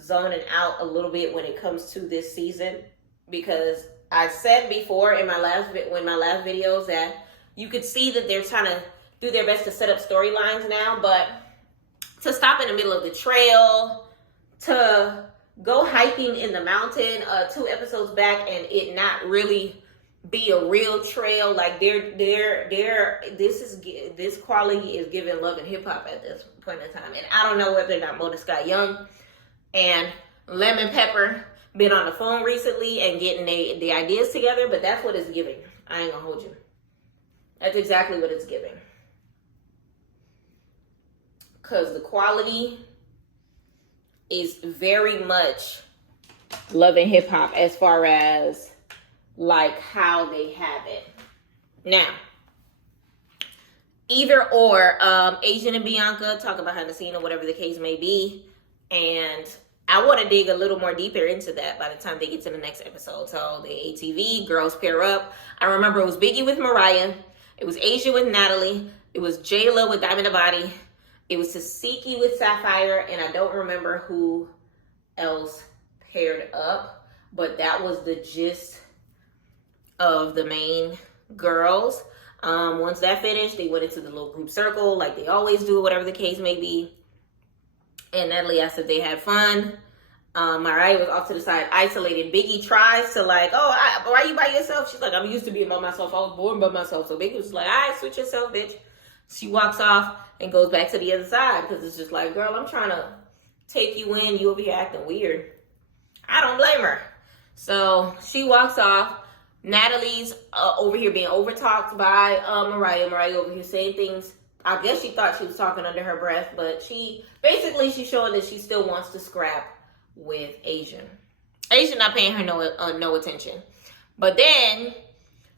zoning out a little bit when it comes to this season, because I said before in my last videos that you could see that they're trying to do their best to set up storylines now, but to stop in the middle of the trail, to go hiking in the mountain 2 episodes back and it not really be a real trail, like this quality is giving love and hip hop at this point in time. And I don't know whether or not Moda Scott Young and Lemon Pepper been on the phone recently and getting the ideas together, but that's what it's giving. I ain't gonna hold you. That's exactly what it's giving. Because the quality is very much love and hip hop as far as like how they have it. Now, either or, Asian and Bianca talk behind the scene or whatever the case may be. And I want to dig a little more deeper into that by the time they get to the next episode. So the ATV, girls pair up. I remember it was Biggie with Mariah. It was Asia with Natalie. It was Jayla with Diamond the Body. It was Tasiki with Sapphire, and I don't remember who else paired up, but that was the gist of the main girls. Once that finished, they went into the little group circle like they always do, whatever the case may be. And Natalie asked if they had fun. Mariah was off to the side, isolated. Biggie tries to like, why are you by yourself? She's like, I'm used to being by myself. I was born by myself. So Biggie was like, all right, switch yourself, bitch. She walks off and goes back to the other side because it's just like, girl, I'm trying to take you in. You over here acting weird. I don't blame her. So she walks off. Natalie's over here being overtalked by Mariah. Mariah over here saying things. I guess she thought she was talking under her breath, but she's showing that she still wants to scrap with Asian. Asian not paying her no attention. But then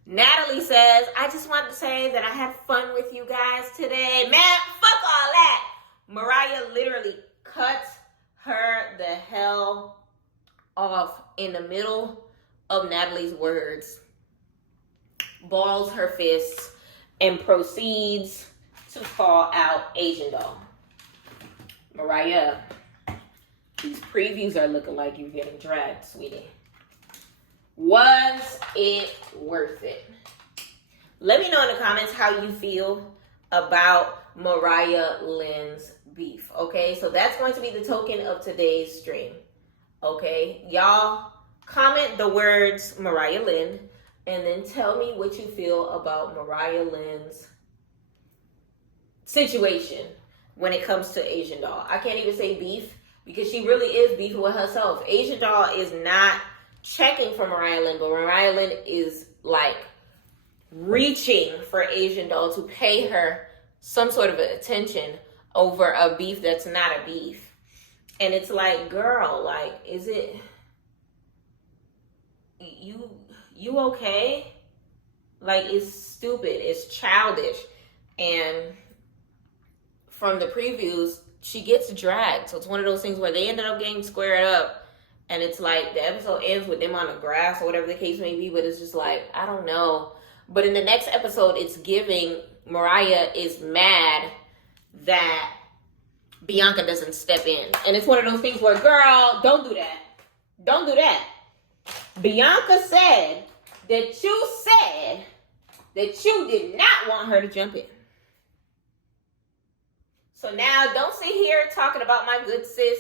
Natalie says, I just wanted to say that I had fun with you guys today. Man, fuck all that. Mariah literally cuts her the hell off in the middle of Natalie's words, balls her fists, and proceeds to call out Asian doll. Mariah, these previews are looking like you're getting dragged, sweetie. Was it worth it? Let me know in the comments how you feel about Mariah Lynn's beef, okay? So that's going to be the token of today's stream, okay? Y'all comment the words Mariah Lynn and then tell me what you feel about Mariah Lynn's situation when it comes to Asian doll. I can't even say beef because she really is beefing with herself. Asian doll is not checking for Mariah Lynn, but Mariah Lynn is like reaching for Asian doll to pay her some sort of attention over a beef that's not a beef. And it's like, girl, like, is it you okay? Like, it's stupid, it's childish. And from the previews, she gets dragged. So it's one of those things where they ended up getting squared up. And it's like the episode ends with them on the grass or whatever the case may be. But it's just like, I don't know. But in the next episode, it's giving Mariah is mad that Bianca doesn't step in. And it's one of those things where, girl, don't do that. Don't do that. Bianca said that you said that you did not want her to jump in. So now don't sit here talking about my good sis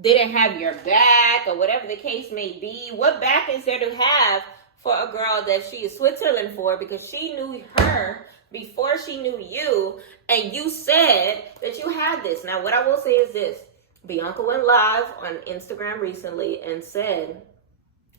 didn't have your back or whatever the case may be. What back is there to have for a girl that she is Switzerland for, because she knew her before she knew you, and you said that you had this. Now, what I will say is this. Bianca went live on Instagram recently and said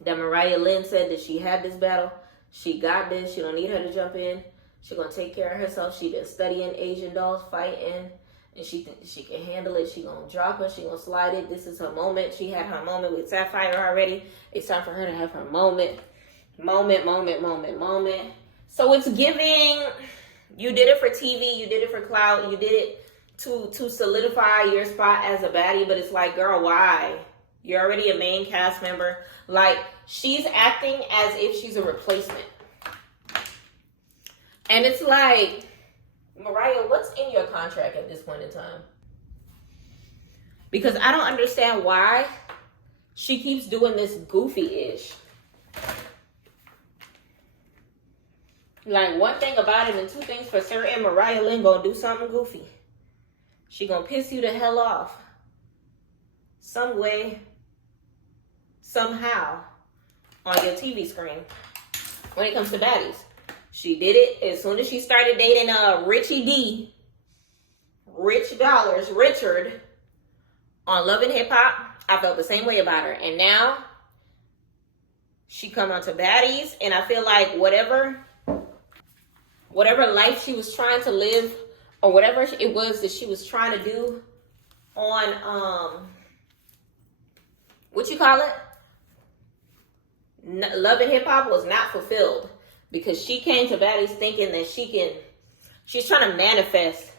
that Mariah Lynn said that she had this battle. She got this. She don't need her to jump in. She's going to take care of herself. She been studying Asian dolls, fighting, and she can handle it. She going to drop her. She going to slide it. This is her moment. She had her moment with Sapphire already. It's time for her to have her moment. Moment. So it's giving, you did it for TV. You did it for clout. You did it to solidify your spot as a baddie. But it's like, girl, why? You're already a main cast member. Like, she's acting as if she's a replacement. And it's like, Mariah, what's in your contract at this point in time? Because I don't understand why she keeps doing this goofy-ish. Like, one thing about it and two things for certain, Mariah Lynn gonna do something goofy. She gonna piss you the hell off. Some way, somehow, on your TV screen when it comes to baddies. She did it as soon as she started dating Richie D, Rich Dollars, Richard, on Love and Hip Hop. I felt the same way about her. And now, she come onto Baddies, and I feel like whatever life she was trying to live, or whatever it was that she was trying to do on, what you call it? Love and Hip Hop was not fulfilled. Because she came to Baddies thinking that she's trying to manifest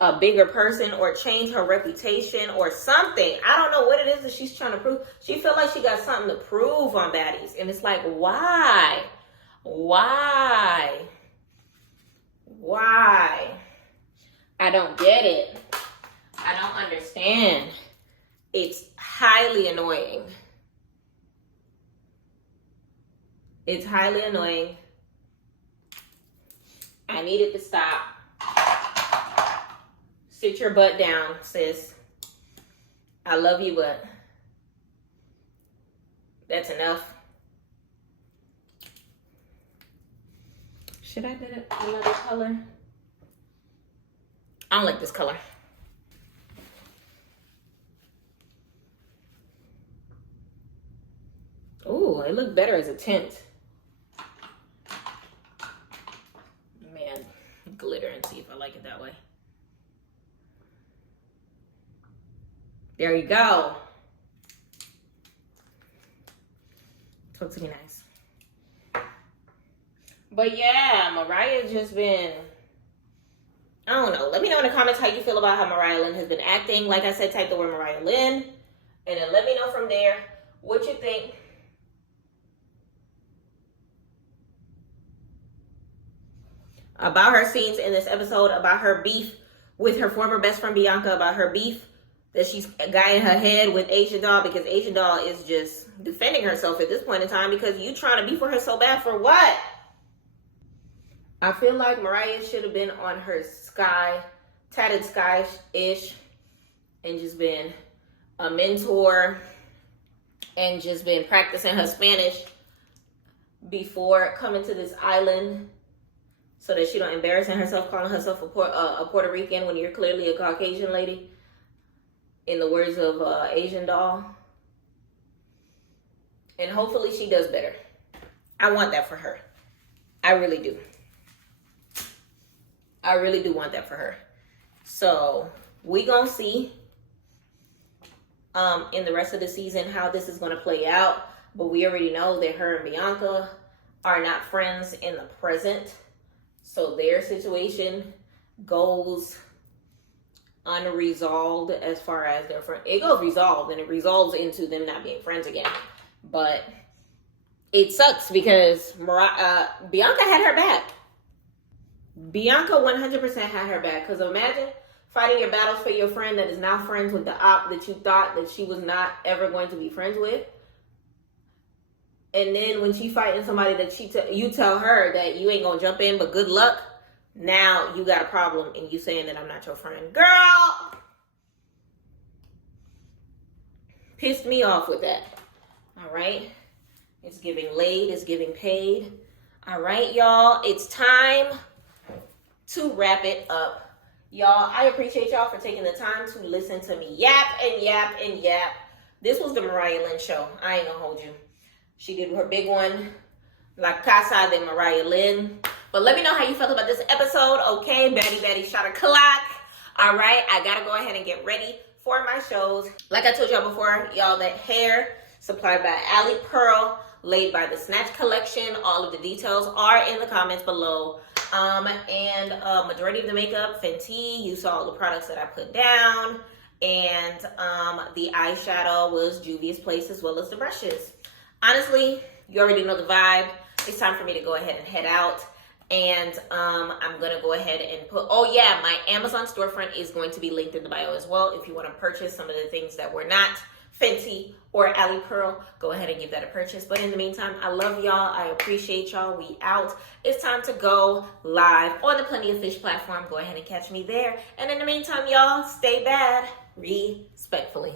a bigger person or change her reputation or something. I don't know what it is that she's trying to prove. She felt like she got something to prove on Baddies. And it's like, why? Why? I don't get it. I don't understand. It's highly annoying. It's highly annoying. I need it to stop. Sit your butt down, sis. I love you, but that's enough. Should I do another color? I don't like this color. Ooh, it looked better as a tint. Glitter and see if I like it that way. There you go. Looks really nice. But yeah, Mariah just been, I don't know. Let me know in the comments how you feel about how Mariah Lynn has been acting. Like I said, type the word Mariah Lynn. And then let me know from there what you think. About her scenes in this episode, about her beef with her former best friend Bianca, about her beef that she's got in her head with Asian Doll, because Asian Doll is just defending herself at this point in time because you trying to beef with her so bad for what? I feel like Mariah should have been on her tatted sky-ish, and just been a mentor and just been practicing her Spanish before coming to this island, so that she don't embarrass herself calling herself a Puerto Rican when you're clearly a Caucasian lady, in the words of Asian Doll. And hopefully she does better. I want that for her. I really do. I really do want that for her. So we gonna see. in the rest of the season how this is going to play out. But we already know that her and Bianca are not friends in the present. So their situation goes unresolved as far as their friend. It goes resolved and it resolves into them not being friends again. But it sucks because Bianca had her back. Bianca 100% had her back. Because imagine fighting your battles for your friend that is now friends with the op that you thought that she was not ever going to be friends with. And then when she fighting somebody that you tell her that you ain't gonna jump in, but good luck. Now you got a problem and you saying that I'm not your friend. Girl! Pissed me off with that. All right? It's giving laid, it's giving paid. All right, y'all. It's time to wrap it up. Y'all, I appreciate y'all for taking the time to listen to me yap and yap and yap. This was the Mariah Lynn show. I ain't gonna hold you. She did her big one, La Casa de Mariah Lynn. But let me know how you felt about this episode. Okay, Baddy shot a clock. All right, I gotta go ahead and get ready for my shows. Like I told y'all before, y'all, that hair supplied by Ali Pearl, laid by the Snatch Collection. All of the details are in the comments below. And majority of the makeup, Fenty. You saw all the products that I put down. And the eyeshadow was Juvia's Place, as well as the brushes. Honestly, you already know the vibe. It's time for me to go ahead and head out. And I'm going to go ahead and put, oh yeah, my Amazon storefront is going to be linked in the bio as well. If you want to purchase some of the things that were not Fenty or Ali Pearl, go ahead and give that a purchase. But in the meantime, I love y'all. I appreciate y'all. We out. It's time to go live on the Plenty of Fish platform. Go ahead and catch me there. And in the meantime, y'all, stay bad respectfully.